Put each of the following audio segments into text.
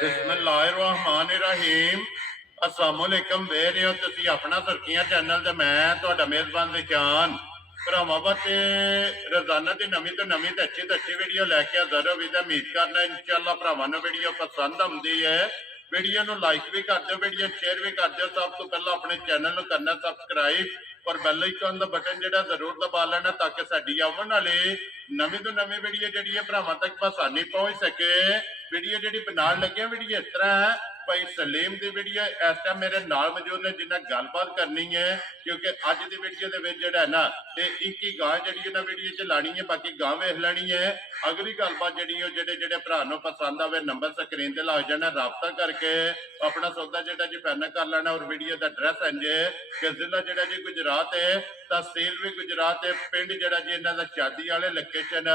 ਬਿਸਮਿल्लाहिर्रहमानिर्रहीम अस्सलामुअलैकुम ਵੇਖ ਰਹੇ ਹੋ ਤੁਸੀਂ ਆਪਣਾ ਸੁਰਖੀਆਂ ਚੈਨਲ ਤੇ ਮੈਂ ਤੁਹਾਡਾ ਮੇਜ਼ਬਾਨ ਵਿਖਿਆਨ ਭਰਾਵਾਂ ਬਾਤੇ ਰੋਜ਼ਾਨਾ ਦੀ ਨਵੀਂ ਤੋਂ ਨਵੀਂ ਤੇ ਅੱਛੀ ਵੀਡੀਓ ਲੈ ਕੇ ਹਾਜ਼ਰ ਹੋ ਵੀ ਤਾਂ ਉਮੀਦ ਕਰਨਾ ਇਨਸ਼ਾਅੱਲਾ ਭਰਾਵਾਂ ਨੂੰ ਵੀਡੀਓ ਪਸੰਦ ਆਉਂਦੀ ਹੈ। ਵੀਡੀਓ ਨੂੰ ਲਾਈਕ ਵੀ ਕਰ ਦਿਓ, ਵੀਡੀਓ ਸ਼ੇਅਰ ਵੀ ਕਰ ਦਿਓ। ਸਭ ਤੋਂ ਪਹਿਲਾਂ ਆਪਣੇ ਚੈਨਲ ਨੂੰ ਕਰਨਾ ਸਬਸਕ੍ਰਾਈਬ और बैल आइकन का बटन जो जरूर दबा लेना ताकि साड़ी आवन वाली नवी तो नवी वीडियो जी भरावां तक आसानी पहुंच सके। वीडियो जी बनाने लगे वीडियो इस तरह है भाई सलीम की वीडियो इस टाइम मेरे नाल मौजूद ने जिन्हें गलबात करनी है क्योंकि अज की वीडियो के ना एक ही गां जी ना वीडियो च लानी है, बाकी गां वेख लेनी है। अगली गलबात जी जेडे भरा पसंद आवे नंबर स्क्रीन से लग जाना, रबता करके अपना सौदा जो जी फाइनल कर लेना। और वीडियो का एड्रैस इंज कि जिला जो जी गुजरात है, तहसील भी गुजरात है, पिंड जरा जी इन्हों का शादी वाले लोकेशन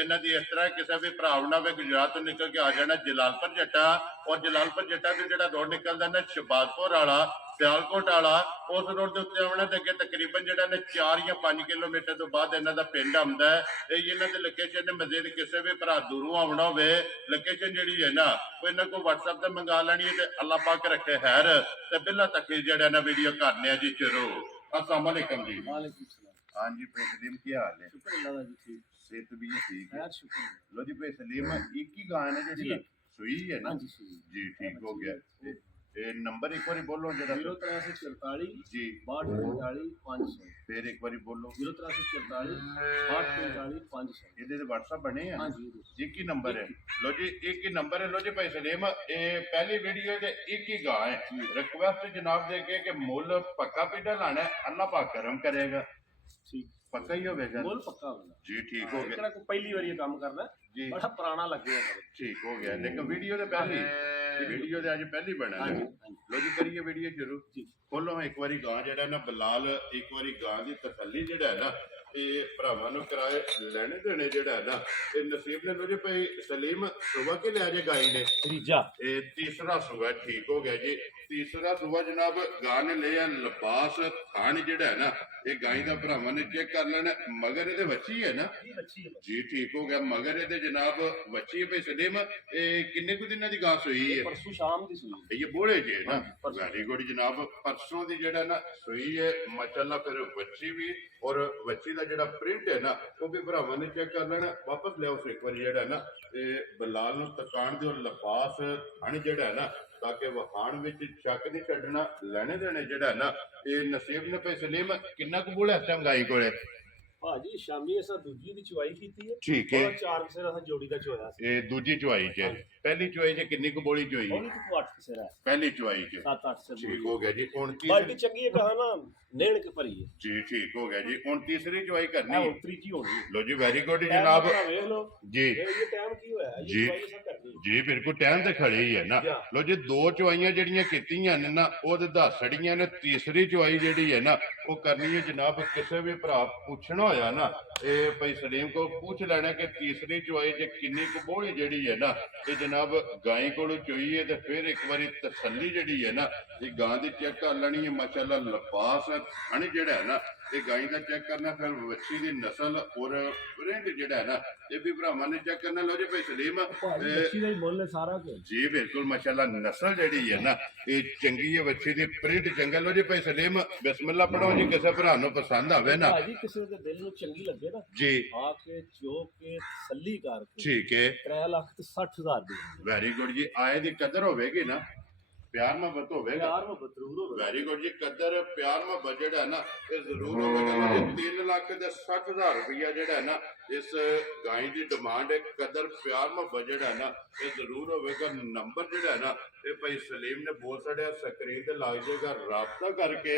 इन्हों की इस तरह किसी भी भरा ना भी गुजरात तो निकल के आ जाना जलालपुर जट्टा। और जलालपुर जट्टा भी जो रोड निकलता ना शहबाजपुर वाला सियालकोट वाला उस रोड के उत्ते आना तो अगे तकरीबन जो 4 या 5 किलोमीटर तो बाद इन्हों का पिंड आता है। इन्हों की लोकेशन मजीद किसी भी भरा दूरों आना हो लोकेशन जी है ना वो इन्हों को WhatsApp से मंगा लेनी है। अल्लाह पाक रखे खैर तो बिल्ला तक जो ना वीडियो करने जी शुरू। अस्सलाम वालेकुम जी। हाँ जी भाई सलीम की हाल है? सेहत भी ठीक है। लो जी भाई सलीम एक ही गाय है जी सुई है ना जी, ठीक हो गया। नंबर एक बार बोलो जरा। 0344 जी 6243 500। फिर एक बार बोलो। 0344 6243 500। ये WhatsApp बने हैं? हाँ जी एक ही नंबर है। लो जी एक ही नंबर है। लो जी भाई सलीम ये पहली वीडियो ते एक ही गाय है। रिक्वेस्ट जनाब दे के मुल पक्का पीड़ा लाना है, अल्लाह पाक करम करेगा। ठीक पक्का ही होगा मुल पक्का होगा जी, ठीक हो गया। को पहली बार ये काम करना जी, बड़ा पुराना लगे ठीक हो गया। लेकिन वीडियो तो पहली वीडियो तो आज पहली बना है। लो जी करिए वीडियो जरूर जी। खोलो एक बारी गां जड़ा ना बलाल एक बारी गां की तसल्ली जड़ा है ना ये भरावां नूं कराए लेने देने जड़ा है ना ये नसीब ने। लो जी भाई सलीम सुबह के लिया जे गाय ने त्रीजा ये तीसरा सुबह, ठीक हो गया जी। तीसरा सुबह जनाब गां ने लिया लिबास थान जड़ा है ना ये गाय का भरावां ने चेक कर लेना। मगर ये बच्ची है ना जी, ठीक हो गया। मगर ये जनाब बच्ची है भाई सलीम ये किन्ने कुछ दिनों की गां सुई है? परसों शाम की सुई ये बोले जे ना वेरी गुड जनाब। परसों की जड़ा ना सुई है माशाल्लाह। फिर बच्ची भी और बच्ची का जड़ा प्रिंट है ना वो भी भरावां ने चेक कर लेना। वापस लिया उस एक बार जड़ा ना बलाल नूं तकान दो लिबास हण जड़ा है ना ताकि वहाण विच शक नहीं छड्डना। लेने देने जड़ा है ना ये नसीब ने भाई सलीम किन्ना कबूल है इस टाइम गाई कोले? भाजी शामी असा दूजी दी चुवाई कीती है। ठीक है। और 4 किसे असा जोड़ी दा चोया सी। ये दूजी चुवाई च पहली चुवाई च किन्नी कबोली चोई? और को 8 किसे रहा पहली चुवाई च 7-8 से ठीक हो गया जी। बाल्टी चंगी है कहा ना नेण के भरी है जी, ठीक हो गया जी। हुण तीसरी चुवाई करनी है है। त्रीजी होनी लो जी वेरी गुड जनाब देख लो जी। ये टाइम की होया ये जी। चुवाई सब करनी जी बिल्कुल टाइम ते खड़ी ही है ना। लो जी दो चुवाइयां जड़ियां कीतियां ने ना वो दसड़ियां ने तीसरी चुवाई जड़ी है ना वो करनी है जनाब। किसी भी भरा पूछना होया ना ये भाई सलीम को पूछ लेना कि तीसरी चुवाई च किन्नी कबोली जड़ी है ना ये जनाब गाय को चोई है तो फिर एक बारी तसल्ली जड़ी है ना ये गां की चेक कर लेनी है। माशाल्लाह लिबास हण जड़ा है ना ये गाय का चेक करना। फिर बच्ची की नस्ल और प्रिंट जड़ा है ना ये भी भरावां ने चेक करना। लो जी भाई सलीम बच्ची दा ही मुल है सारा कुछ जी बिल्कुल माशाल्लाह नस्ल जड़ी है ना ये चंगी है। बच्ची की प्रिंट चंगा। लो जी भाई सलीम बिस्मिल्लाह पढ़ो जी किसी भरा नूं पसंद आवे ना भाजी किसी दे दिल नूं चंगी लगे ना जी आके चो के तसल्ली करके ठीक है 3,60,000 दी वेरी गुड जी। आए दी कदर होगी ना प्यार मोहब्बत होगा यार में जरूर होवे वेरी गुड जी। कदर प्यार मोहब्बत जड़ा है ना ये जरूर होगा। 3,60,000 रुपया जड़ा है ना इस गाय की डिमांड है। कदर प्यार मोहब्बत जड़ा है ना ये जरूर होगा। नंबर जड़ा है ना ये भाई सलीम ने बोल छड़िया स्क्रीन ते लग जाएगा, रबता करके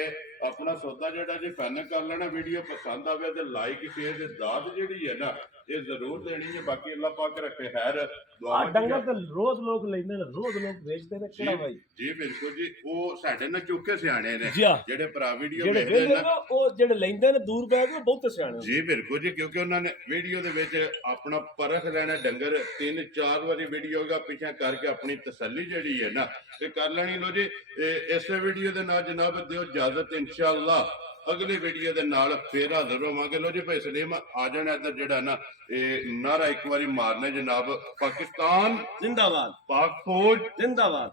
अपना सौदा जड़ा जी फाइनल कर लेना। वीडियो पसंद आवे तो लाइक शेयर ते दाद जड़ी है ना ये जरूर देनी है। बाकी अल्लाह पाक रखे खैर दुआ डंगर तो रोज लोग लेंदे ने रोज लोग बेचते ने केड़ा भाई जी बिल्कुल जी। वो साडे ना चुके सियाणे ने जेडे भरा वीडियो जेडे देखदे ना ओ जेडे लेंदे ने दूर बैठ के बहुत सियाणे जी बिल्कुल जी क्योंकि उन्होंने वीडियो दे विच अपना परख लेना। डंगर 3-4 वारी वीडियो ਵੀਡੀਓ ਦਾ ਪਿੱਛਾ ਕਰਕੇ ਆਪਣੀ ਤਸੱਲੀ ਜਿਹੜੀ ਹੈ ਨਾ ਤੇ ਕਰ ਲੈਣੀ। ਲੋ ਜੀ ਇਸੇ ਵੀਡੀਓ ਦੇ ਨਾਲ ਜਨਾਬ ਦਿਓ ਇਜਾਜ਼ਤ, ਇਨਸ਼ਾਅੱਲਾ ਅਗਲੀ ਵੀਡੀਓ ਦੇ ਨਾਲ ਫੇਰ ਹਾਜ਼ਰ ਹੋਵਾਂਗੇ। ਲੋ ਜੀ ਭਾਈ ਸਲੀਮ ਆ ਜਾਣਾ ਇੱਧਰ ਜਿਹੜਾ ਨਾ ਇਹ ਨਾਰਾ ਇੱਕ ਵਾਰੀ ਮਾਰਨੇ ਜਨਾਬ, ਪਾਕਿਸਤਾਨ जिंदाबाद, पाक फौज जिंदाबाद।